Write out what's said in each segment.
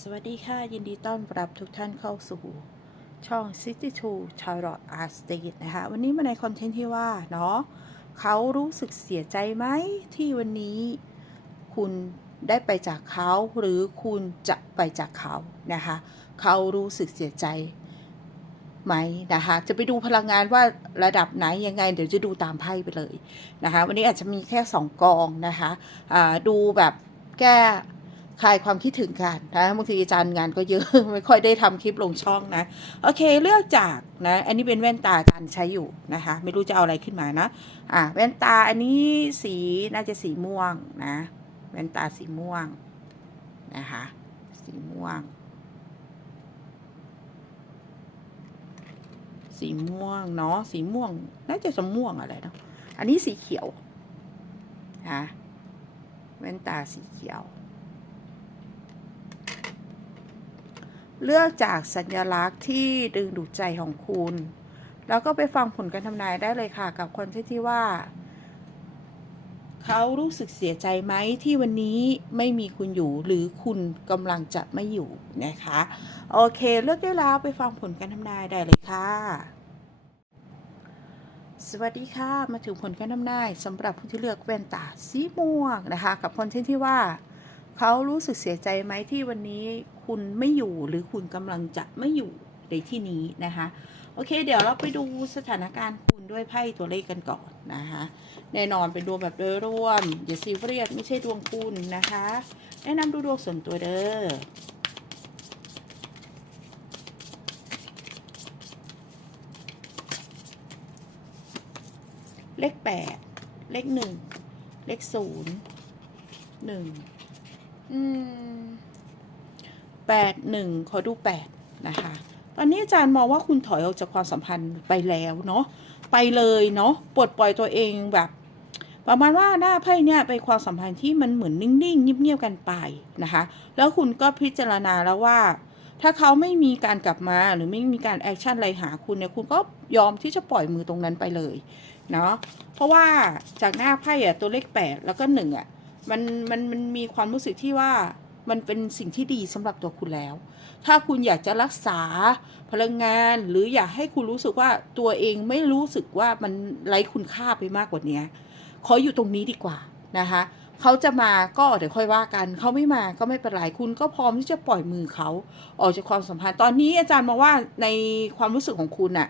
สวัสดีค่ะ ยินดีต้อนรับทุกท่านเข้าสู่ช่อง62 Charlotte Art State นะคะ วันนี้มาในคอนเทนต์ที่ว่า เนาะเขารู้สึกเสียใจไหมที่วันนี้ คุณได้ไปจากเขาหรือคุณจะไปจากเขานะคะ เขารู้สึกเสียใจไหมนะคะ จะไปดูพลังงานว่าระดับไหนยังไง เดี๋ยวจะดูตามไพ่ไปเลยนะคะ วันนี้อาจจะมีแค่ 2 กองนะคะดูแบบแก้ คลายความคิดถึงกันนะบางทีอาจารย์งานก็เยอะ ไม่ค่อยได้ทำคลิปลงช่องนะ โอเคเลือกจากนะอันนี้เป็นแว่นตาอาจารย์ใช้อยู่นะคะ ไม่รู้จะเอาอะไรขึ้นมานะอะแว่นตาอันนี้สีน่าจะสีม่วงนะแว่นตาสีม่วงนะคะสีม่วง สีม่วงเนาะสีม่วงน่าจะสมม่วงอะไรเนาะอันนี้สีเขียวนะแว่นตาสีเขียว เลือกจากสัญลักษณ์ที่ดึงดูดใจของคุณ แล้วก็ไปฟังผลการทำนายได้เลยค่ะ กับคนที่ที่ว่า เขารู้สึกเสียใจไหมที่วันนี้ไม่มีคุณอยู่หรือคุณกำลังจะไม่อยู่นะคะ โอเค เลือกได้แล้วไปฟังผลการทำนายได้เลยค่ะสวัสดีค่ะ มาถึงผลการทำนายสำหรับผู้ที่เลือกแว่นตาสีม่วงนะคะ กับคนที่ที่ว่า เขารู้สึกเสียใจไหมที่วันนี้ คุณไม่อยู่หรือคุณกำลังจะไม่อยู่ในที่นี้นะคะ โอเค เดี๋ยวเราไปดูสถานการณ์คุณด้วยไพ่ตัวเลขกันก่อนนะคะ แน่นอนเป็นดวงแบบโดยรวมอย่าซีเรียสไม่ใช่ดวงคุณนะคะ แนะนำดูดวงส่วนตัวเด้อเลขแปดเลขหนึ่งเลขศูนย์หนึ่งอืม แปดหนึ่งขอดูแปดนะคะ ตอนนี้อาจารย์มองว่าคุณถอยออกจากความสัมพันธ์ไปแล้วเนาะ ไปเลยเนาะ ปลดปล่อยตัวเองแบบ ประมาณว่าหน้าไพ่เนี่ยเป็นความสัมพันธ์ที่มันเหมือนนิ่งๆ เงียบๆ กันไปนะคะ แล้วคุณก็พิจารณาแล้วว่า ถ้าเขาไม่มีการกลับมาหรือไม่มีการแอคชั่นอะไรหาคุณเนี่ย คุณก็ยอมที่จะปล่อยมือตรงนั้นไปเลยเนาะ เพราะว่าจากหน้าไพ่อะตัวเลขแปดแล้วก็หนึ่งอะมันมันมันมีความรู้สึกที่ว่า มันเป็นสิ่งที่ดีสำหรับตัวคุณแล้ว ถ้าคุณอยากจะรักษาพลังงาน หรืออยากให้คุณรู้สึกว่าตัวเองไม่รู้สึกว่ามันไร้คุณค่าไปมากกว่านี้ขออยู่ตรงนี้ดีกว่านะคะเขาจะมาก็เดี๋ยวค่อยว่ากัน เขาไม่มาก็ไม่เป็นไรคุณก็พร้อมที่จะปล่อยมือเขาออกจากความสัมพันธ์ตอนนี้อาจารย์มองว่าในความรู้สึกของคุณน่ะ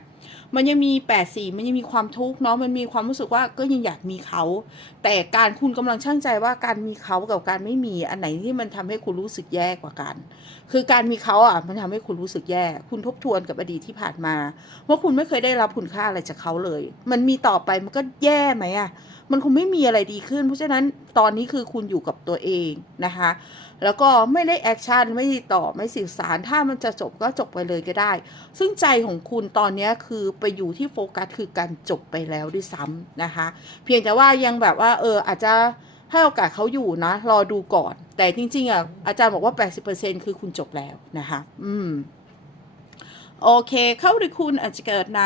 มันยังมีแปดสี่มันยังมีความทุกข์เนาะมันมีความรู้สึกว่าก็ยังอยากมีเขา แต่การคุณกำลังช่างใจว่าการมีเขากับการไม่มีอันไหนที่มันทำให้คุณรู้สึกแย่กว่ากัน คือการมีเขาอะมันทำให้คุณรู้สึกแย่ คุณทบทวนกับอดีตที่ผ่านมาว่าคุณไม่เคยได้รับคุณค่าอะไรจากเขาเลย มันมีต่อไปมันก็แย่ไหมอะมันคงไม่มีอะไรดีขึ้น เพราะฉะนั้นตอนนี้คือคุณอยู่กับตัวเองนะคะ แล้วก็ไม่ได้แอคชั่นไม่ได้ตอไม่สื่อสาร ถ้ามันจะจบก็จบไปเลยก็ได้ ซึ่งใจของคุณตอนนี้คือไปอยู่ที่โฟกัสคือการจบไปแล้วด้วยซ้ำนะคะ เพียงแต่ว่ายังแบบว่าเอออาจจะให้โอกาสเขาอยู่นะ รอดูก่อน แต่จริง ๆอะอาจารย์บอกว่า 80%คือคุณจบแล้วนะคะ อืม โอเค เข้าหรือคุณอาจจะเกิดใน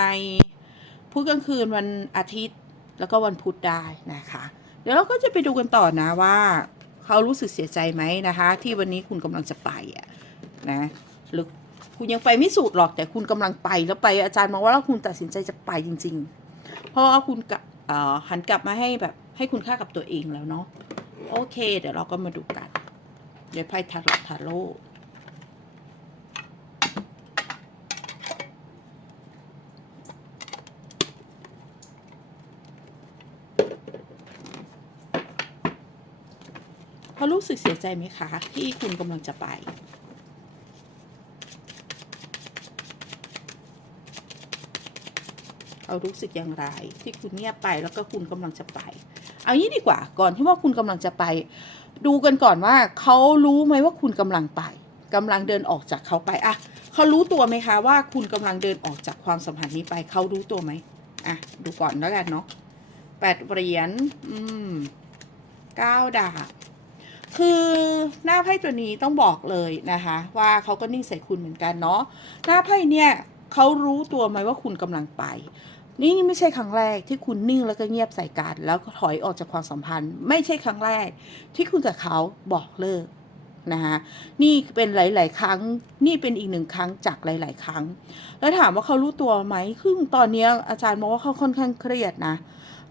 พุธกลางคืนวันอาทิตย์ แล้วก็วันพุธได้นะคะ เดี๋ยวเราก็จะไปดูกันต่อนะว่า เขารู้สึกเสียใจไหมนะคะ ที่วันนี้คุณกำลังจะไปอะนะหรือคุณยังไปไม่สุดหรอกแต่คุณกำลังไปแล้วไปอาจารย์มองว่าคุณตัดสินใจจะไปจริง ๆ เพราะว่าคุณกลับหันกลับมาให้แบบให้คุณค่ากับตัวเองแล้วเนาะโอเค เดี๋ยวเราก็มาดูกัน เดี๋ยวไพ่ทาโร่ทาโร่ เขารู้สึกเสียใจไหมคะ ที่คุณกำลังจะไป เขารู้สึกอย่างไร ที่คุณเงียบไปแล้วก็คุณกำลังจะไป เอางี้ดีกว่า ก่อนที่ว่าคุณกำลังจะไป ดูกันก่อนว่าเขารู้ไหมว่าคุณกำลังไปกำลังเดินออกจากเขาไปอะเขารู้ตัวไหมคะว่าคุณกำลังเดินออกจากความสัมพันธ์นี้ไปเขารู้ตัวไหมอะดูก่อนแล้วกันเนาะแปดเหรียญอืมเก้าดาบ คือหน้าไพ่ตัวนี้ต้องบอกเลยนะคะ ว่าเขาก็นิ่งใส่คุณเหมือนกันเนาะหน้าไพ่เนี่ยเขารู้ตัวไหมว่าคุณกำลังไป นี่ไม่ใช่ครั้งแรกที่คุณนิ่งแล้วก็เงียบใส่กันแล้วก็ถอยออกจากความสัมพันธ์ ไม่ใช่ครั้งแรกที่คุณกับเขาบอกเลิกนะคะนี่เป็นหลาย ๆ ครั้ง นี่เป็นอีกหนึ่งครั้งจากหลาย ๆ ครั้ง แล้วถามว่าเขารู้ตัวไหมคือตอนนี้อาจารย์มองว่าเขาค่อนข้างเครียดนะ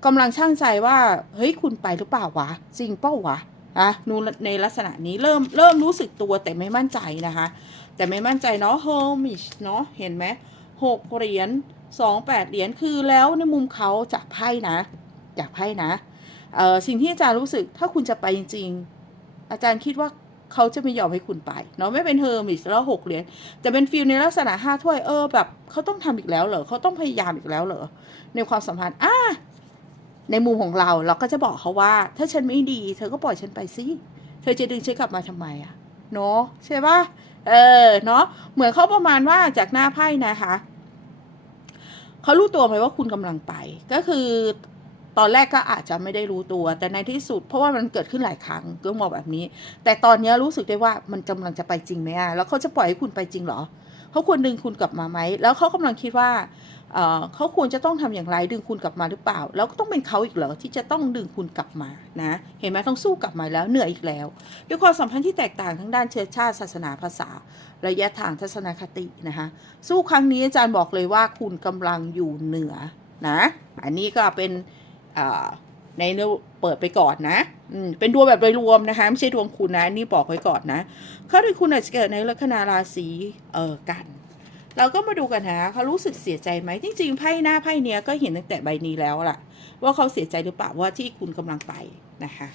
กำลังช่างใจว่า เฮ้ย คุณไปหรือเปล่าวะ จริงเป้าวะ อะนูในลักษณะนี้เริ่มเริ่มรู้สึกตัวแต่ไม่มั่นใจนะคะ แต่ไม่มั่นใจเนาะเฮอร์มิชเนาะเห็นไหมหกเหรียญสองแปดเหรียญคือแล้วในมุมเขาจากไพ่นะจากไพ่นะเออสิ่งที่อาจารย์รู้สึกถ้าคุณจะไปจริง ๆ อาจารย์คิดว่าเขาจะไม่ยอมให้คุณไปเนาะไม่เป็นเฮอร์มิชแล้วหกเหรียญแต่เป็นฟิลในลักษณะห้าถ้วยเออแบบเขาต้องทำอีกแล้วเหรอเขาต้องพยายามอีกแล้วเหรอในความสัมพันธ์อะ ในมุมของเราเราก็จะบอกเขาว่า ถ้าฉันไม่ดี เธอก็ปล่อยฉันไปสิเธอจะดึงฉันกลับมาทำไมอะเนาะใช่ปะเออเนาะเหมือนเขาประมาณว่าจากหน้าไพ่นะคะเขารู้ตัวไหมว่าคุณกำลังไป ก็คือตอนแรกก็อาจจะไม่ได้รู้ตัว แต่ในที่สุด เพราะว่ามันเกิดขึ้นหลายครั้งก็มองแบบนี้ แต่ตอนนี้รู้สึกได้ว่ามันกำลังจะไปจริงไหมอะแล้วเขาจะปล่อยให้คุณไปจริงเหรอเขาควรดึงคุณกลับมาไหมแล้วเขากำลังคิดว่า เขาควรจะต้องทำอย่างไรดึงคุณกลับมาหรือเปล่า แล้วก็ต้องเป็นเขาอีกเหรอที่จะต้องดึงคุณกลับมานะเห็นไหมต้องสู้กลับมาแล้วเหนื่อยอีกแล้วด้วยความสัมพันธ์ที่แตกต่างทั้งด้านเชื้อชาติศาสนาภาษา ระยะทางทัศนคตินะคะสู้ครั้งนี้อาจารย์บอกเลยว่าคุณกำลังอยู่เหนือนะอันนี้ก็เป็นในเนื้อเปิดไปก่อนนะ เป็นดวงแบบโดยรวมนะคะ ไม่ใช่ดวงคุณนะ นี่บอกไว้ก่อนนะเขาด้วยคุณอาจจะเกิดในลัคนาราศีเออกัน เราก็มาดูกันนะเขารู้สึกเสียใจไหมจริงๆไพ่หน้าไพ่เนี้ยก็เห็นตั้งแต่ใบนี้แล้วล่ะ ว่าเขาเสียใจหรือเปล่าว่าที่คุณกำลังไปนะคะ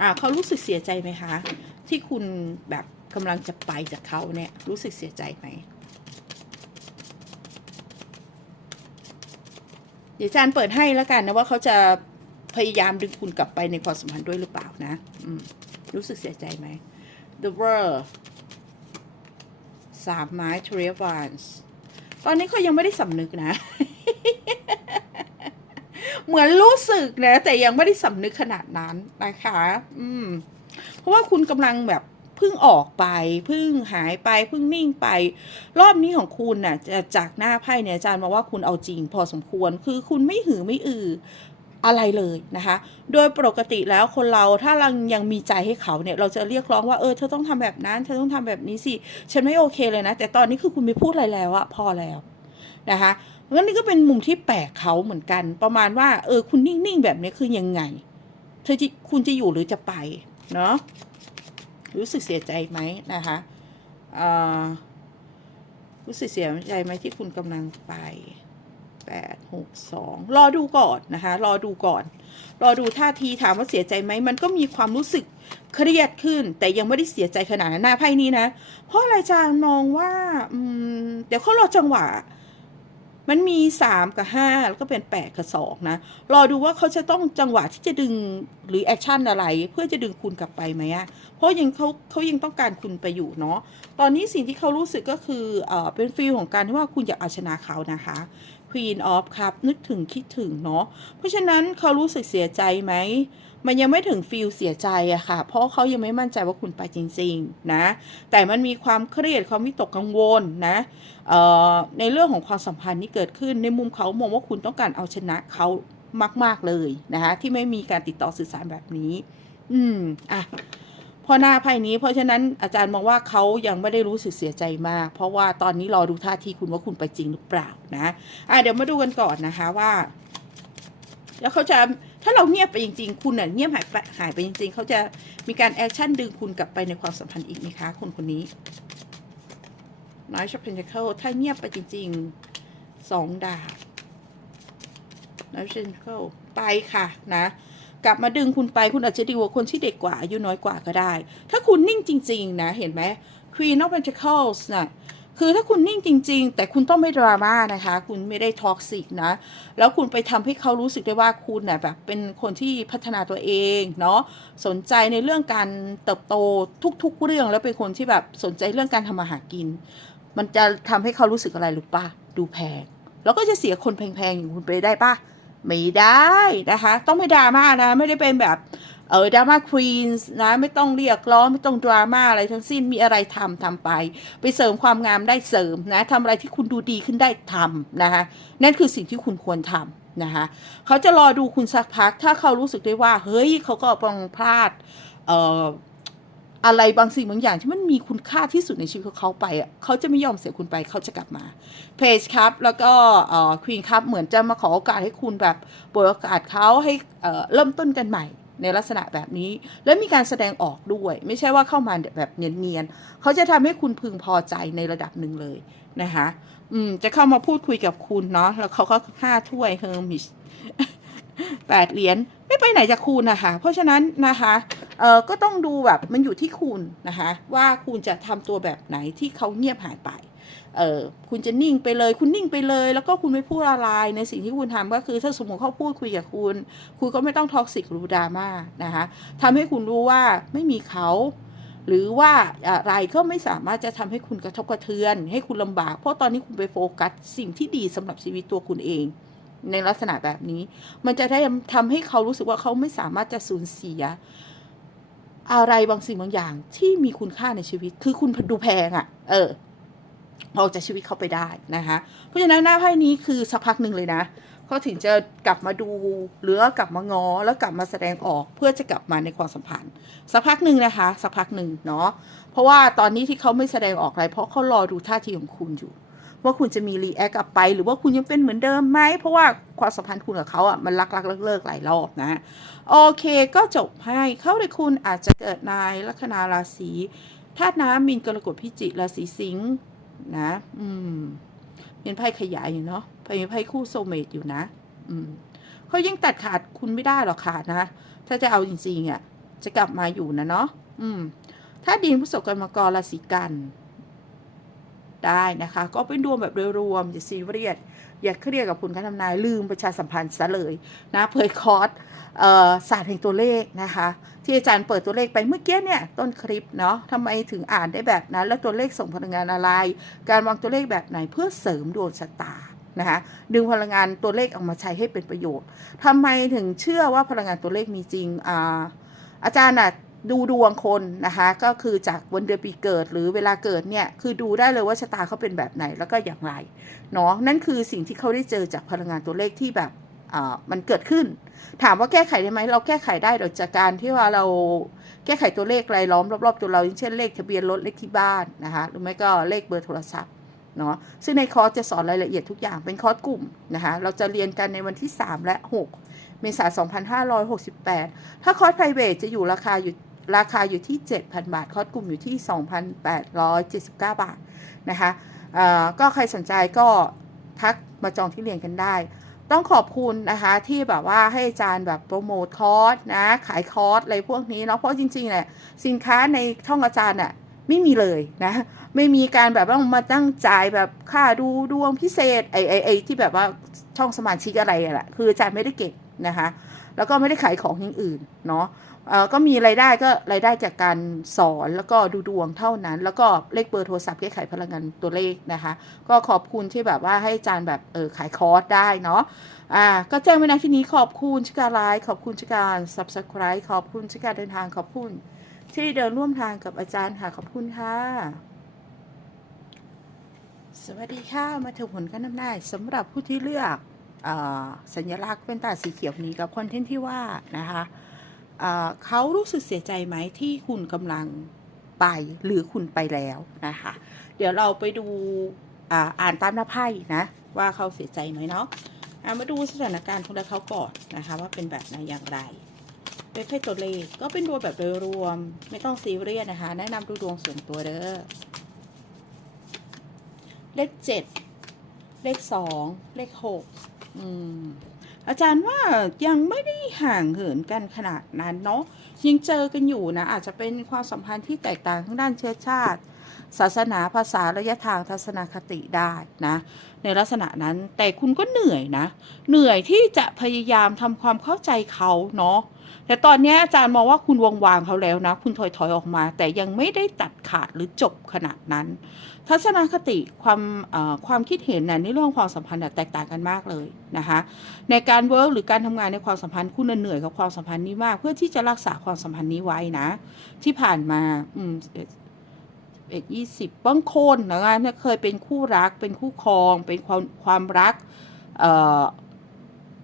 อ่าเขารู้สึกเสียใจไหมคะ ที่คุณแบบกำลังจะไปจากเขาเนี่ยรู้สึกเสียใจไหมเดี๋ยวอาจารย์เปิดให้แล้วกันนะว่าเขาจะพยายามดึงคุณกลับไปในความสัมพันธ์ด้วยหรือเปล่านะ อืม รู้สึกเสียใจไหม The World สามไม้ t r e v a n s ตอนนี้เขายังไม่ได้สำนึกนะ เหมือนรู้สึกนะ แต่ยังไม่ได้สำนึกขนาดนั้นนะคะ อืม เพราะว่าคุณกำลังแบบเพิ่งออกไปเพิ่งหายไปเพิ่งนิ่งไป รอบนี้ของคุณน่ะจะจากหน้าไพ่เนี่ยอาจารย์มาว่าคุณเอาจริงพอสมควรคือคุณไม่หือไม่อือ อะไรเลยนะคะ โดยปกติแล้วคนเราถ้าเรายังมีใจให้เขาเนี่ย เราจะเรียกร้องว่าเออเธอต้องทำแบบนั้น เธอต้องทำแบบนี้สิ ฉันไม่โอเคเลยนะ แต่ตอนนี้คือคุณไม่พูดอะไรแล้วอะพอแล้วนะคะงั้นนี่ก็เป็นมุมที่แปลกเขาเหมือนกัน ประมาณว่าเออคุณนิ่งๆแบบนี้คือยังไง เธอจะคุณจะอยู่หรือจะไปเนาะรู้สึกเสียใจไหมนะคะอ่รู้สึกเสียใจไหมที่คุณกำลังไป แปดหกสองรอดูก่อนนะคะ รอดูก่อน รอดูท่าทีถามว่าเสียใจไหม มันก็มีความรู้สึกเครียดขึ้น แต่ยังไม่ได้เสียใจขนาดนั้นหน้าไพ่นี้นะ เพราะอะไรอาจารย์มองว่าอืมเดี๋ยวเขารอจังหวะ มันมีสามกับห้าแล้วก็เป็นแปดกับสองนะ รอดูว่าเขาจะต้องจังหวะที่จะดึงหรือแอคชั่นอะไร เพื่อจะดึงคุณกลับไปไหมอะ เพราะยังเขาเขายังต้องการคุณไปอยู่เนาะตอนนี้สิ่งที่เขารู้สึกก็คือเออเป็นฟีลของการที่ว่าคุณอยากเอาชนะเขานะคะ Queen of ครับนึกถึงคิดถึงเนาะเพราะฉะนั้นเขารู้สึกเสียใจไหมมันยังไม่ถึงฟีลเสียใจอะค่ะ เพราะเขายังไม่มั่นใจว่าคุณไปจริงๆนะ แต่มันมีความเครียดความวิตกกังวลนะในเรื่องของความสัมพันธ์ที่เกิดขึ้นในมุมเขามองว่าคุณต้องการเอาชนะเขามาก ๆเลยนะคะที่ไม่มีการติดต่อสื่อสารแบบนี้ อืมอะ พอหน้าไพ่นี้ เพราะฉะนั้นอาจารย์มองว่าเขายังไม่ได้รู้สึกเสียใจมาก เพราะว่าตอนนี้รอดูท่าทีคุณว่าคุณไปจริงหรือเปล่านะอะเดี๋ยวมาดูกันก่อนนะคะว่า แล้วเขาจะถ้าเราเงียบไปจริง ๆ คุณเน่ะเงียบหายไปหายไปจริง ๆเขาจะมีการแอคชั่นดึงคุณกลับไปในความสัมพันธ์อีกไหมคะคนคนนี้น้อยชอปเพนเคิลถ้าเงียบไปจริงๆสองดาบน้อยเพนเคิลไปค่ะนะ กลับมาดึงคุณไปคุณอาจจะดีกว่าคนที่เด็กกว่าอายุน้อยกว่าก็ได้ ถ้าคุณนิ่งจริง ๆ นะเห็นไหม Queen of Pentacles นะคือถ้าคุณนิ่งจริง ๆ แต่คุณต้องไม่ดราม่านะคะ คุณไม่ได้ท็อกซิกนะ แล้วคุณไปทำให้เขารู้สึกได้ว่าคุณน่ะแบบเป็นคนที่พัฒนาตัวเองเนาะ สนใจในเรื่องการเติบโตทุกๆเรื่อง แล้วเป็นคนที่แบบสนใจเรื่องการทำมาหากิน มันจะทำให้เขารู้สึกอะไรหรือปะดูแพง แล้วก็จะเสียคนแพงๆอย่างคุณไปได้ปะ ไม่ได้นะคะ ต้องไม่ดราม่านะไม่ได้เป็นแบบเออดราม่าควีนส์นะไม่ต้องเรียกร้องไม่ต้องดราม่าอะไรทั้งสิ้นมีอะไรทำทำไป ไปเสริมความงามได้เสริมนะทำอะไรที่คุณดูดีขึ้นได้ทำนะคะนั่นคือสิ่งที่คุณควรทำนะคะเขาจะรอดูคุณสักพัก ถ้าเขารู้สึกได้ว่า เฮ้ยเขาก็บังพลาดเออ อะไรบางสิ่งบางอย่างที่มันมีคุณค่าที่สุดในชีวิตของเขาไปอะเขาจะไม่ยอมเสียคุณไปเขาจะกลับมาเพจครับแล้วก็ควีนครับเหมือนจะมาขอโอกาสให้คุณแบบเปิดโอกาสเขาให้เอ่อเริ่มต้นกันใหม่ในลักษณะแบบนี้ และมีการแสดงออกด้วย ไม่ใช่ว่าเข้ามาแบบเนียนๆเขาจะทำให้คุณพึงพอใจในระดับหนึ่งเลยนะคะอืมจะเข้ามาพูดคุยกับคุณเนาะแล้วเขาก็ห้าถ้วยเฮอร์มิช แปดเหรียญไม่ไปไหนจากคุณนะคะ เพราะฉะนั้นนะคะเออก็ต้องดูแบบมันอยู่ที่คุณนะคะ ว่าคุณจะทำตัวแบบไหนที่เขาเงียบหายไปเออคุณจะนิ่งไปเลย คุณนิ่งไปเลย แล้วก็คุณไม่พูดอะไรในสิ่งที่คุณทำก็คือถ้าสมมติเขาพูดคุยกับคุณ คุณก็ไม่ต้องท็อกซิกรือดราม่านะคะทำให้คุณรู้ว่าไม่มีเขาหรือว่าอะไรก็ไม่สามารถจะทำให้คุณกระทบกระเทือน ให้คุณลำบาก เพราะตอนนี้คุณไปโฟกัสสิ่งที่ดีสำหรับชีวิตตัวคุณเอง ในลักษณะแบบนี้ มันจะได้ทำให้เขารู้สึกว่าเขาไม่สามารถจะสูญเสีย อะไรบางสิ่งบางอย่างที่มีคุณค่าในชีวิต คือคุณดูแพงอะ่ะ เออออกจากชีวิตเขาไปได้นะคะเพราะฉะนั้นหน้าไพ่นี้คือสักพักหนึ่งเลยนะเขาถึงจะกลับมาดูหรือกลับมางอแล้วกลับมาแสดงออกเพื่อจะกลับมาในความสัมพันธ์ สักพักหนึ่งนะคะ สักพักหนึ่งเนาะเพราะว่าตอนนี้ที่เขาไม่แสดงออกอะไร เพราะเขารอดูท่าทีของคุณอยู่ ว่าคุณจะมีรีแอคกลับไป หรือว่าคุณยังเป็นเหมือนเดิมไหม เพราะว่าความสัมพันธ์คุณกับเขาอะมันรักรักเลิกเลิกหลายรอบนะ โอเคก็จบให้เข้าเลยคุณอาจจะเกิดในลัคนาราศีธาตุน้ำมินกรกฎพิจิกราศีสิงห์นะ อืมเป็นไพ่ขยายอยู่เนาะเป็นไพ่คู่โซเมตอยู่นะ อืมเขายิ่งตัดขาดคุณไม่ได้หรอกขาดนะ ถ้าจะเอาจริงๆอะจะกลับมาอยู่นะเนาะอืมถ้าดินผู้สกรรมกรราศีกัน ได้นะคะ ก็เป็นดวงแบบโดยรวมอย่าซีเรียสอย่าเครียดกับคุณการทำนายลืมประชาสัมพันธ์ซะเลยนะเผยคอร์สศาสตร์แห่งตัวเลขนะคะ ที่อาจารย์เปิดตัวเลขไปเมื่อกี้เนี่ยต้นคลิปเนาะทำไมถึงอ่านได้แบบนั้น แล้วตัวเลขส่งพลังงานอะไร การวางตัวเลขแบบไหนเพื่อเสริมดวงชะตานะคะดึงพลังงานตัวเลขออกมาใช้ให้เป็นประโยชน์ทำไมถึงเชื่อว่าพลังงานตัวเลขมีจริงอาอาจารย์น่ะ ดูดวงคนนะคะ ก็คือจากวันเดือนปีเกิดหรือเวลาเกิดเนี่ย คือดูได้เลยว่าชะตาเขาเป็นแบบไหนแล้วก็อย่างไรเนาะนั่นคือสิ่งที่เขาได้เจอจากพลังงานตัวเลขที่แบบมันเกิดขึ้น ถามว่าแก้ไขได้ไหมเราแก้ไขได้โดยจากการที่ว่าเราแก้ไขตัวเลขรายล้อมรอบๆตัวเราอย่างเช่นเลขทะเบียนรถเลขที่บ้านนะคะหรือไม่ก็เลขเบอร์โทรศัพท์เนาะซึ่งในคอร์สจะสอนรายละเอียดทุกอย่างเป็นคอร์สกลุ่มนะคะเราจะเรียนกันในวันที่ 3 และ 6 เมษายน2568 ถ้าคอร์ส private จะอยู่ราคาอยู่ ราคาอยู่ที่ 7,000 บาท คอสกลุ่มอยู่ที่ 2,879 บาทนะคะก็ใครสนใจก็ทักมาจองที่เรียนกันได้ ต้องขอบคุณนะคะที่แบบว่าให้อาจารย์แบบโปรโมทคอร์สนะ ขายคอร์สอะไรพวกนี้เนาะเพราะจริงๆเนี่ยสินค้าในช่องอาจารย์น่ะไม่มีเลยนะไม่มีการแบบว่ามาตั้งจ่ายแบบค่าดูดวงพิเศษไอ้ไอไอที่แบบว่าช่องสมาชิกอะไรอะแหละคืออาจารย์ไม่ได้เก็บนะคะแล้วก็ไม่ได้ขายของอย่างอื่นเนาะ ก็มีรายได้ก็รายได้จากการสอนแล้วก็ดูดวงเท่านั้น แล้วก็เลขเบอร์โทรศัพท์แก้ไขพลังงานตัวเลขนะคะ ก็ขอบคุณที่แบบว่าให้อาจารย์แบบเออขายคอร์สได้เนาะอ่าก็แจ้งไว้นะที่นี้ขอบคุณชิการไลค์ขอบคุณชิการ subscribe ขอบคุณชิการเดินทางขอบคุณ ที่เดินร่วมทางกับอาจารย์ค่ะขอบคุณค่ะ สวัสดีค่ะมาถึงผลการนำนาสำหรับผู้ที่เลือกอสัญลักษณ์เป็นตาสีเขียวนี้กับคอนเทนต์ที่ว่านะคะ เขารู้สึกเสียใจไหมที่คุณกำลังไปหรือคุณไปแล้วนะคะ เดี๋ยวเราไปดูอ่าอ่านตามหน้าไพ่นะ ว่าเขาเสียใจไหมเนาะะมาดูสถานการณ์ของเขาก่อนนะคะ ว่าเป็นแบบไหนอย่างไรเป็นไพ่ตัวเลขก็เป็นดวงแบบโดยรวมไม่ต้องซีเรียสนะคะ แนะนำดูดวงส่วนตัวเด้อเลขเจ็ดเลขสองเลขหกอืม อาจารย์ว่ายังไม่ได้ห่างเหินกันขนาดนั้นเนาะ ยังเจอกันอยู่นะ อาจจะเป็นความสัมพันธ์ที่แตกต่างทางด้านเชื้อชาติ ศาสนาภาษาระยะทางทัศนคติได้นะ ในลักษณะนั้นแต่คุณก็เหนื่อยนะ เหนื่อยที่จะพยายามทำความเข้าใจเขาเนาะแต่ตอนนี้อาจารย์มองว่าคุณวางวางเขาแล้วนะ คุณถอยถอยออกมา แต่ยังไม่ได้ตัดขาดหรือจบขนาดนั้น ทัศนคติความความคิดเห็นนะในเรื่องความสัมพันธ์แตกต่างกันมากเลยนะคะในการเวิร์กหรือการทำงานในความสัมพันธ์คุณเหนื่อยกับความสัมพันธ์นี้มาก เพื่อที่จะรักษาความสัมพันธ์นี้ไว้นะ ที่ผ่านมาอืมเอ็ดยี่สิบบางคนนะคะเนี่ยเคยเป็นคู่รักเป็นคู่ครอง เป็นความความรักเอ่อ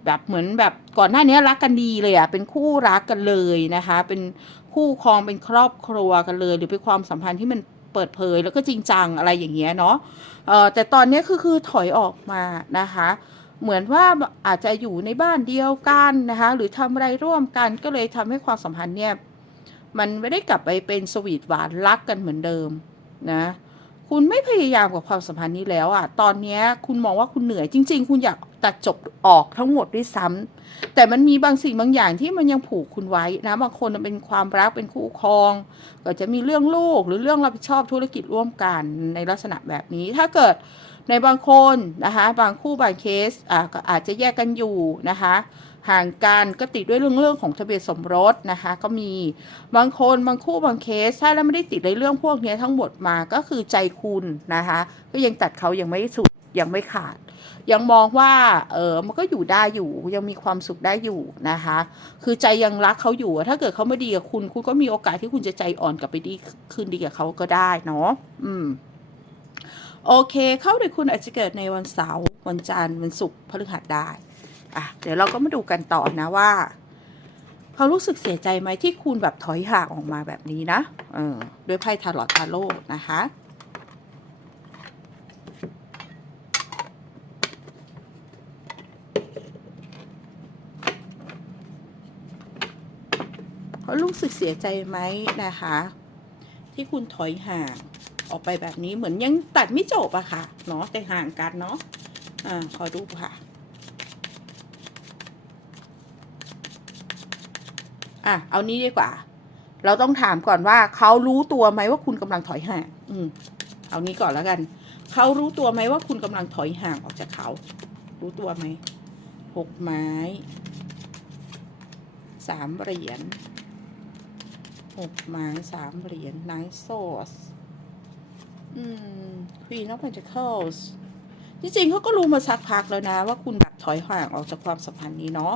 แบบเหมือนแบบก่อนหน้านี้รักกันดีเลยอะ่ะเป็นคู่รักกันเลยนะคะ เป็นคู่ครองเป็นครอบครัวกันเลย หรือเป็นความสัมพันธ์ที่มันเปิดเผยแล้วก็จริงจังอะไรอย่างเงี้ยเนาะเอ่อแต่ตอนนี้คือคือถอยออกมานะคะ เหมือนว่าอาจจะอยู่ในบ้านเดียวกันนะคะหรือทำอะไรร่วมกันก็เลยทำให้ความสัมพันธ์เนี่ยมันไม่ได้กลับไปเป็นสวีทหวานรักกันเหมือนเดิมนะคุณไม่พยายามกับความสัมพันธ์นี้แล้วอะ่ะ ตอนนี้คุณมองว่าคุณเหนื่อยจริง ๆ คุณอยากตัดจบออกทั้งหมดด้วยซ้ำแต่มันมีบางสิ่งบางอย่างที่มันยังผูกคุณไว้นะ บางคนเป็นความรักเป็นคู่ครอง ก็จะมีเรื่องลูกหรือเรื่องรับผิดชอบธุรกิจร่วมกันในลักษณะแบบนี้ ถ้าเกิด ในบางคนนะคะบางคู่บางเคสอ่าก็อาจจะแยกกันอยู่นะคะห่างกันก็ติดด้วยเรื่องเรื่องของทะเบียนสมรสนะคะ ก็มีบางคนบางคู่บางเคสถ้าแล้วไม่ได้ติดในเรื่องพวกนี้ทั้งหมดมาก็คือใจคุณนะคะ ก็ยังตัดเขายังไม่สุดยังไม่ขาด ยังมองว่าเออมันก็อยู่ได้อยู่ยังมีความสุขได้อยู่นะคะ คือใจยังรักเขาอยู่ ถ้าเกิดเขาไม่ดีกับคุณ คุณก็มีโอกาสที่คุณจะใจอ่อนกลับไปดีคืนดีกับเขาก็ได้เนาะอืม โอเค เข้าในคุณอาจจะเกิดในวันเสาร์วันจันทร์วันศุกร์พฤหัสได้อะเดี๋ยวเราก็มาดูกันต่อนะว่าเขารู้สึกเสียใจไหมที่คุณแบบถอยห่างออกมาแบบนี้นะเออด้วยไพ่ทาร์ลอตทาโร่นะคะเขารู้สึกเสียใจไหมนะคะ ที่คุณถอยห่าง ออกไปแบบนี้เหมือนยังตัดไม่จบอะค่ะเนาะแต่ห่างกันเนาะอ่าขอดูค่ะอะเอานี้ดีกว่า เราต้องถามก่อนว่าเขารู้ตัวไหมว่าคุณกำลังถอยห่างอืมเอานี้ก่อนแล้วกัน เขารู้ตัวไหมว่าคุณกำลังถอยห่างออกจากเขา รู้ตัวไหมหกไม้สามเหรียญหกไม้สามเหรียญ nine swords อืม queen of pentacles จริงๆเขาก็รู้มาสักพักแล้วนะ ว่าคุณแบบถอยห่างออกจากความสัมพันธ์นี้เนาะ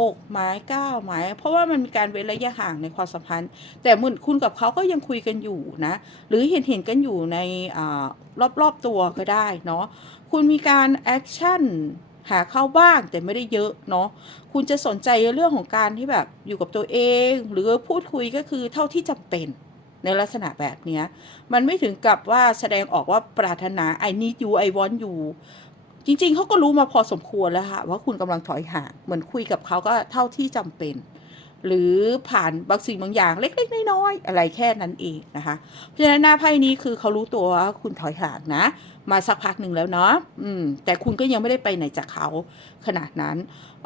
หกไม้เก้าไม้เพราะว่ามันมีการเว้นระยะห่างในความสัมพันธ์ แต่เหมือนคุณกับเขาก็ยังคุยกันอยู่นะ หรือเห็นเห็นกันอยู่ในอรอบๆตัวก็ได้เนาะคุณมีการแอคชั่นหาเข้าบ้างแต่ไม่ได้เยอะเนาะคุณจะสนใจเรื่องของการที่แบบอยู่กับตัวเอง หรือพูดคุยก็คือเท่าที่จำเป็น ในลักษณะแบบนี้มันไม่ถึงกับว่าแสดงออกว่าปรารถนา I need you I want you จริงๆ เขาก็รู้มาพอสมควรแล้วค่ะว่าคุณกำลังถอยห่างเหมือนคุยกับเขาก็เท่าที่จำเป็น หรือผ่านบางสิ่งบางอย่างเล็กๆน้อยๆอะไรแค่นั้นเองนะคะ เพราะฉะนั้นหน้าไพ่นี้คือเขารู้ตัวว่าคุณถอยห่างนะ มาสักพักหนึ่งแล้วเนาะอืม แต่คุณก็ยังไม่ได้ไปไหนจากเขาขนาดนั้น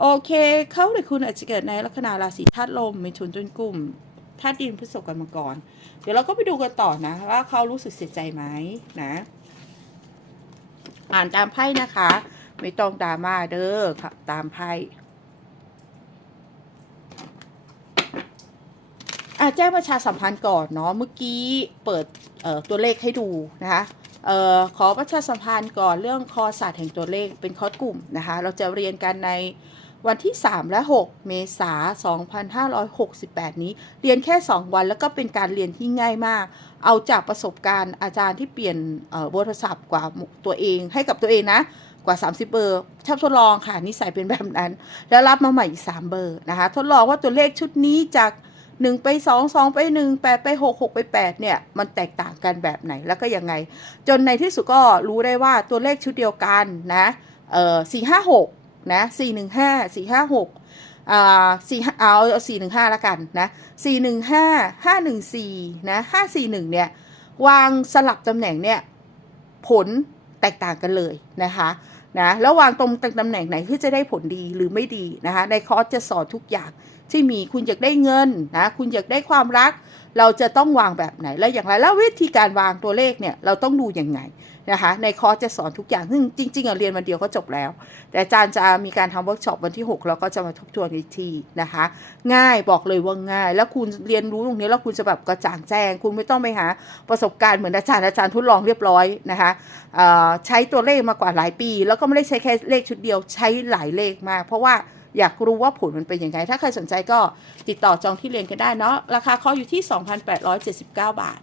โอเค เขาหรือคุณอาจจะเกิดในลัคนาราศีธาตุลมมีทุนต้นกลุ่ม ธาตุดินพฤษภกันมาก่อนเดี๋ยวเราก็ไปดูกันต่อนะ ว่าเขารู้สึกเสียใจไหมนะ อ่านตามไพ่นะคะ ไม่ต้องดราม่าเด้อค่ะตามไพ่อะแจ้งประชาสัมพันธ์ก่อนเนาะเมื่อกี้เปิดตัวเลขให้ดูนะคะออขอประชาสัมพันธ์ก่อนเรื่องคอศาสตร์แห่งตัวเลขเป็นคอร์สกลุ่มนะคะ เราจะเรียนกันใน วันที่ 3 และ 6 เมษายน 2568 นี้ เรียนแค่ 2 วันแล้วก็เป็นการเรียนที่ง่ายมาก เอาจากประสบการณ์อาจารย์ที่เปลี่ยนเบอร์โทรศัพท์กว่าตัวเองให้กับตัวเองนะกว่า 30 เบอร์ชอบทดลองค่ะ นิสัยเป็นแบบนั้น แล้วรับมาใหม่อีก 3 เบอร์นะคะ ทดลองว่าตัวเลขชุดนี้จาก 1 ไป 2 2 ไป 1 8 ไป 6 6 ไป 8 เนี่ย มันแตกต่างกันแบบไหนแล้วก็ยังไง จนในที่สุดก็รู้ได้ว่าตัวเลขชุดเดียวกันนะเอ่อ4 5 6 นะ4 1 5 4 5 6อ่าสี่เอาสี่หนึ่งห้าละกันนะสี่หนึ่งห้าห้าหนึ่งสี่นะห้าสี่หนึ่งเนี่ยวางสลับตำแหน่งเนี่ยผลแตกต่างกันเลยนะคะนะแล้ววางตรงตำแหน่งไหนที่จะได้ผลดีหรือไม่ดีนะคะในคอร์สจะสอนทุกอย่างที่มีคุณอยากได้เงินนะคุณอยากได้ความรัก เราจะต้องวางแบบไหนและอย่างไรแล้ววิธีการวางตัวเลขเนี่ยเราต้องดูยังไง นะคะในคอร์สจะสอนทุกอย่างซึ่งจริงๆเรียนวันเดียวก็จบแล้ว แต่อาจารย์จะมีการทำเวิร์กช็อปวันที่ 6 แล้วก็จะมาทบทวนอีกทีนะคะ ง่ายบอกเลยว่าง่าย แล้วคุณเรียนรู้ตรงนี้แล้วคุณจะแบบกระจ่างแจ้ง คุณไม่ต้องไปหาประสบการณ์เหมือนอาจารย์อาจารย์ทดลองเรียบร้อยนะคะใช้ตัวเลขมากว่าหลายปี แล้วก็ไม่ได้ใช้แค่เลขชุดเดียวใช้หลายเลขมาก เพราะว่าอยากรู้ว่าผลมันเป็นยังไง ถ้าใครสนใจก็ติดต่อจองที่เรียนกันได้เนาะ ราคาคอร์สอยู่ที่ 2,879 บาท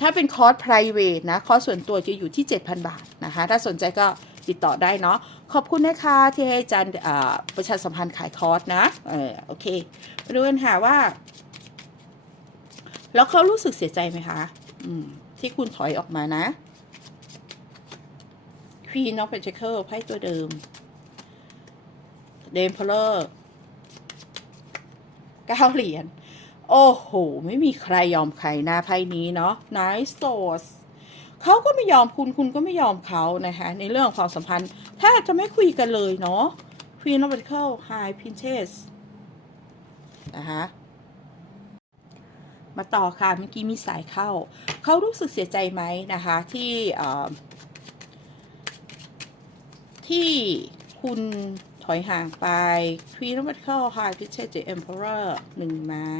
ถ้าเป็นคอร์ส private นะ คอร์สส่วนตัวจะอยู่ที่ 7,000 บาทนะคะ ถ้าสนใจก็ติดต่อได้เนาะ ขอบคุณนะคะที่ให้อาจารย์ประชาสัมพันธ์ขายคอร์สนะ เออโอเคมาดูกันค่ะว่า แล้วเขารู้สึกเสียใจไหมคะ อืม ที่คุณถอยออกมานะ Queen of Pentacles ไพ่ตัวเดิมเดมเพลอร์เก้าเหรียญ โอ้โห ไม่มีใครยอมใครหน้าไพ่นี้เนาะ Nice Source เขาก็ไม่ยอมคุณคุณก็ไม่ยอมเขานะคะ ในเรื่องความสัมพันธ์แทบจะไม่คุยกันเลยเนาะ Queen of Pentacles High Princess นะคะมาต่อค่ะเมื่อกี้มีสายเข้า เขารู้สึกเสียใจไหมนะคะ ที่ที่คุณถอยห่างไป Queen of Pentacles High Princess The Emperor หนึ่งไม้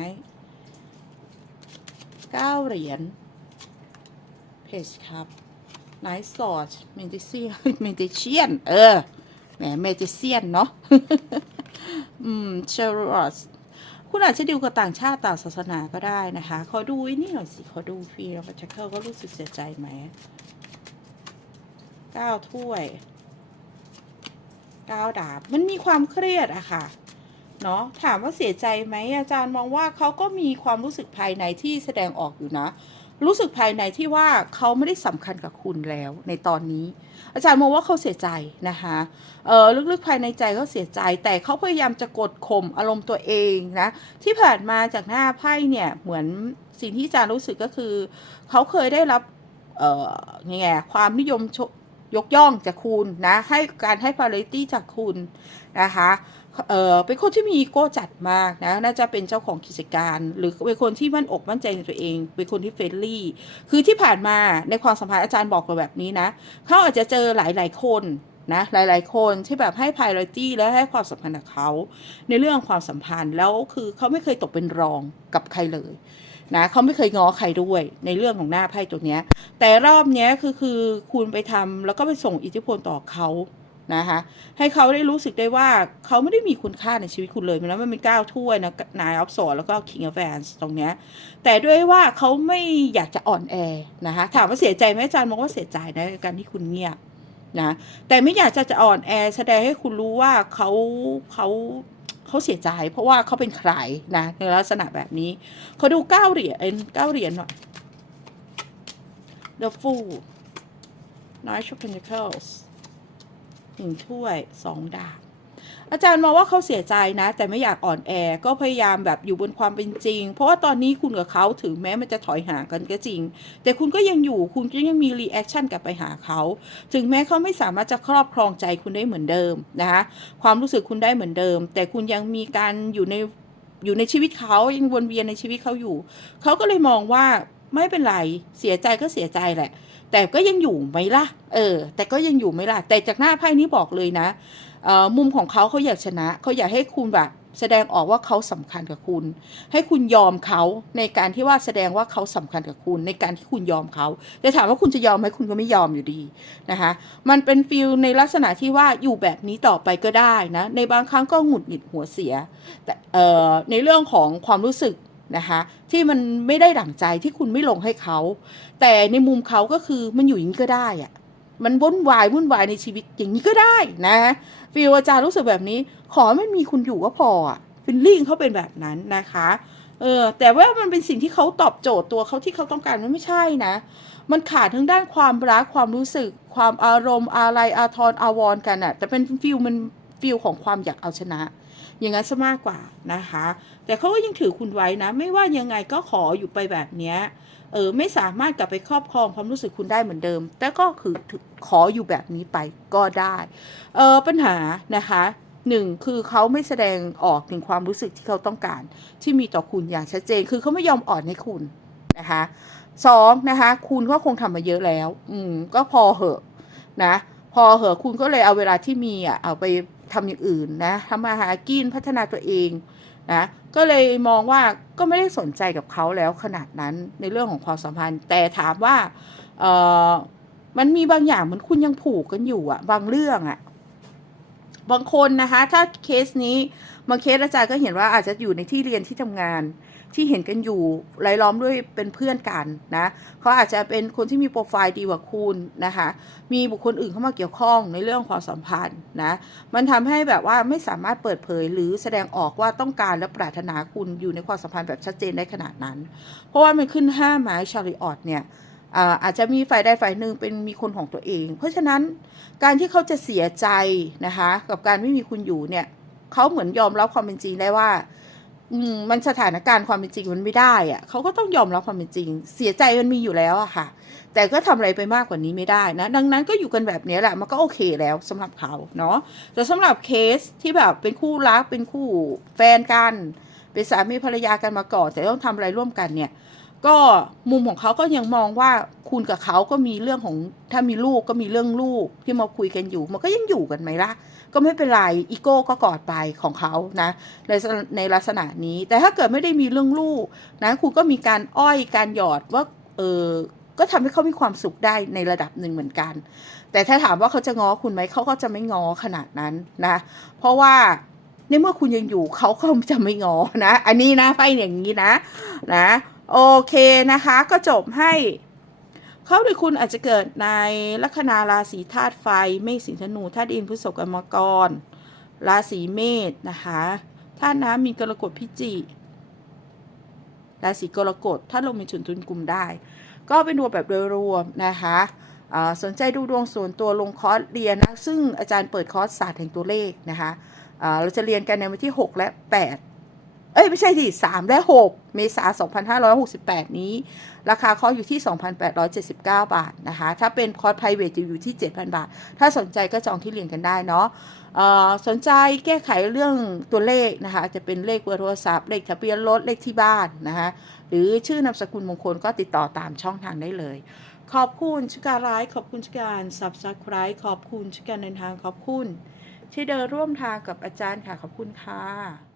เก้าเหรียญเพจครับ Nice Sword Magician Magician เออ แหม Magician เนาะอืม c h a r o t คุณอาจจะดีลกับต่างชาติต่างศาสนาก็ได้นะคะ ขอดูไอ้นี่หน่อยสิขอดูฟรีแล้วชักเคิลก็รู้สึกเสียใจไหมเก้าถ้วยเก้าดาบ มันมีความเครียดอะค่ะ เนาะถามว่าเสียใจไหมอาจารย์มองว่าเขาก็มีความรู้สึกภายในที่แสดงออกอยู่นะ รู้สึกภายในที่ว่าเขาไม่ได้สำคัญกับคุณแล้วในตอนนี้ อาจารย์มองว่าเขาเสียใจนะคะเออลึกๆภายในใจเขาเสียใจ แต่เขาพยายามจะกดข่มอารมณ์ตัวเองนะที่ผ่านมาจากหน้าไพ่เนี่ยเหมือนสิ่งที่อาจารย์รู้สึกก็คือ เขาเคยได้รับเอ่อไงความนิยมยกย่องจากคุณนะให้การให้ priority จากคุณนะคะ เออเป็นคนที่มีอีโก้จัดมากนะ น่าจะเป็นเจ้าของกิจการ หรือเป็นคนที่มั่นอกมั่นใจในตัวเอง เป็นคนที่เฟรนลี่ คือที่ผ่านมาในความสัมพันธ์อาจารย์บอกมาแบบนี้นะ เขาอาจจะเจอหลาย ๆ คนนะหลาย ๆ คนที่แบบให้ priority และให้ความสำคัญกับเขาในเรื่องความสัมพันธ์แล้วคือเขาไม่เคยตกเป็นรองกับใครเลยนะเขาไม่เคยง้อใครด้วยในเรื่องของหน้าไพ่ตัวเนี้ย แต่รอบเนี้ยคือคือคุณไปทำแล้วก็ไปส่งอิทธิพลต่อเขา นะคะให้เขาได้รู้สึกได้ว่าเขาไม่ได้มีคุณค่าในชีวิตคุณเลยแล้วมันเป็นก้าวถ้วยนะนายออฟสอนแล้วก็ King of Wands ตรงเนี้ยแต่ด้วยว่าเขาไม่อยากจะอ่อนแอนะคะถามว่าเสียใจไหมอาจารย์มองว่าเสียใจนะการที่คุณเงียบนะแต่ไม่อยากจะจะอ่อนแอแสดงให้คุณรู้ว่าเขาเขาเขาเสียใจเพราะว่าเขาเป็นใครนะในลักษณะแบบนี้เขาดูเก้าเหรียญเก้าเหรียญหน่อย The Fool Knight of Pentacles หนึ่งถ้วยสองดาบอาจารย์มองว่าเขาเสียใจนะ แต่ไม่อยากอ่อนแอก็พยายามแบบอยู่บนความเป็นจริง เพราะว่าตอนนี้คุณกับเขาถึงแม้มันจะถอยห่างกันก็จริง แต่คุณก็ยังอยู่คุณก็ยังมีรีแอคชั่นกลับไปหาเขาถึงแม้เขาไม่สามารถจะครอบครองใจคุณได้เหมือนเดิมนะคะความรู้สึกคุณได้เหมือนเดิม แต่คุณยังมีการอยู่ในอยู่ในชีวิตเขายังวนเวียนในชีวิตเขาอยู่เขาก็เลยมองว่าไม่เป็นไรเสียใจก็เสียใจแหละ แต่ก็ยังอยู่ไหมล่ะ เออ แต่ก็ยังอยู่ไหมล่ะ แต่จากหน้าไพ่นี้บอกเลยนะอ่อมุมของเขาเขาอยากชนะ เขาอยากให้คุณแบบแสดงออกว่าเขาสำคัญกับคุณ ให้คุณยอมเขาในการที่ว่าแสดงว่าเขาสำคัญกับคุณ ในการที่คุณยอมเขาแต่ถามว่าคุณจะยอมไหมคุณก็ไม่ยอมอยู่ดีนะคะ มันเป็นฟิลในลักษณะที่ว่าอยู่แบบนี้ต่อไปก็ได้นะ ในบางครั้งก็หงุดหงิดหัวเสีย แต่เออในเรื่องของความรู้สึก นะคะที่มันไม่ได้ดั่งใจที่คุณไม่ลงให้เขา แต่ในมุมเขาก็คือมันอยู่อย่างนี้ก็ได้อะมันวุ่นวายวุ่นวายในชีวิตอย่างนี้ก็ได้นะฟิลอาจารย์รู้สึกแบบนี้ ขอไม่มีคุณอยู่ก็พอฟิลลิ่งเขาเป็นแบบนั้นนะคะเออแต่ว่ามันเป็นสิ่งที่เขาตอบโจทย์ตัวเขาที่เขาต้องการมันไม่ใช่นะ มันขาดทั้งด้านความรักความรู้สึก ความอารมณ์อะไรอาทรอาวร์กันอะแต่เป็นฟิลมันฟิลของความอยากเอาชนะ อย่างนั้นซะมากกว่านะคะ แต่เขาก็ยังถือคุณไว้นะ ไม่ว่ายังไงก็ขออยู่ไปแบบเนี้ยเออไม่สามารถกลับไปครอบครองความรู้สึกคุณได้เหมือนเดิม แต่ก็คือขออยู่แบบนี้ไปก็ได้เออปัญหานะคะหนึ่งคือเขาไม่แสดงออกถึงความรู้สึกที่เขาต้องการ ที่มีต่อคุณอย่างชัดเจน คือเขาไม่ยอมอ่อนให้คุณนะคะสองนะคะคุณก็คงทำมาเยอะแล้ว อืมก็พอเหอะนะ พอเหอะคุณก็เลยเอาเวลาที่มีอะเอาไป ทำอย่างอื่นนะทำมาหากินพัฒนาตัวเองนะก็เลยมองว่าก็ไม่ได้สนใจกับเขาแล้วขนาดนั้นในเรื่องของความสัมพันธ์ แต่ถามว่าเออมันมีบางอย่างเหมือนคุณยังผูกกันอยู่อะบางเรื่องอะบางคนนะคะ ถ้าเคสนี้บางเคสอาจารย์ก็เห็นว่าอาจจะอยู่ในที่เรียนที่ทำงาน ที่เห็นกันอยู่รายล้อมด้วยเป็นเพื่อนกันนะเขาอาจจะเป็นคนที่มีโปรไฟล์ดีกว่าคุณนะคะมีบุคคลอื่นเข้ามาเกี่ยวข้องในเรื่องความสัมพันธ์นะมันทำให้แบบว่าไม่สามารถเปิดเผยหรือแสดงออกว่าต้องการและปรารถนาคุณอยู่ในความสัมพันธ์แบบชัดเจนได้ขนาดนั้น เพราะว่ามันขึ้นห้าไม้ชาริออตเนี่ยอาจจะมีฝ่ายใดฝ่ายหนึ่งเป็นมีคนของตัวเอง เพราะฉะนั้นการที่เขาจะเสียใจนะคะกับการไม่มีคุณอยู่เนี่ยเขาเหมือนยอมรับความเป็นจริงได้ว่า อืมมันสถานการณ์ความเป็นจริงมันไม่ได้อะเขาก็ต้องยอมรับความเป็นจริง เสียใจมันมีอยู่แล้วอะค่ะ แต่ก็ทำอะไรไปมากกว่านี้ไม่ได้นะ ดังนั้นก็อยู่กันแบบนี้แหละ มันก็โอเคแล้วสำหรับเขาเนาะ แต่สำหรับเคสที่แบบเป็นคู่รัก เป็นคู่แฟนกัน เป็นสามีภรรยากันมาก่อน แต่ต้องทำอะไรร่วมกันเนี่ย ก็มุมของเขาก็ยังมองว่าคุณกับเขาก็มีเรื่องของถ้ามีลูกก็มีเรื่องลูกที่มาคุยกันอยู่ มันก็ยังอยู่กันไหมล่ะ ก็ไม่เป็นไรอีโก้ก็กอดไปของเขานะในในลักษณะนี้ แต่ถ้าเกิดไม่ได้มีเรื่องลูกนะคุณก็มีการอ้อยการหยอดว่าเออก็ทำให้เขามีความสุขได้ในระดับหนึ่งเหมือนกัน แต่ถ้าถามว่าเขาจะง้อคุณไหมเขาก็จะไม่ง้อขนาดนั้นนะ เพราะว่าในเมื่อคุณยังอยู่เขาก็จะไม่ง้อนะ อันนี้นะไพ่อย่างนี้นะนะ โอเคนะคะ ก็จบให้ เขาหรือคุณอาจจะเกิดในลัคนาราศีธาตุไฟ เมษสิงห์ธนูธาตุดินพฤษภกรมกร ราศีเมษนะคะธาตุน้ำมีกรกฎพิจิราศีกรกฎถ้าลงมีฉุนทุนกลุ่มได้ ก็เป็นดวงแบบโดยรวมนะคะอ่าสนใจดูดวงส่วนตัวลงคอร์สเรียนนะซึ่งอาจารย์เปิดคอร์สศาสตร์แห่งตัวเลขนะคะอ่าเราจะเรียนกันในวันที่ 6 และ 8 เอ้ยไม่ใช่สิ3และ 6 เมษายน2568 นี้ ราคาคอร์สอยู่ที่ 2,879 บาทนะคะ ถ้าเป็นคอร์ส private จะอยู่ที่ 7,000 บาท ถ้าสนใจก็จองที่เรียนกันได้เนาะสนใจแก้ไขเรื่องตัวเลขนะคะ จะเป็นเลขเบอร์โทรศัพท์ เลขทะเบียนรถ เลขที่บ้านนะคะหรือชื่อนามสกุลมงคลก็ติดต่อตามช่องทางได้เลย ขอบคุณชุการายขอบคุณชุการ subscribe ขอบคุณชุการเดินทางขอบคุณ ที่เดินร่วมทางกับอาจารย์ค่ะขอบคุณค่ะ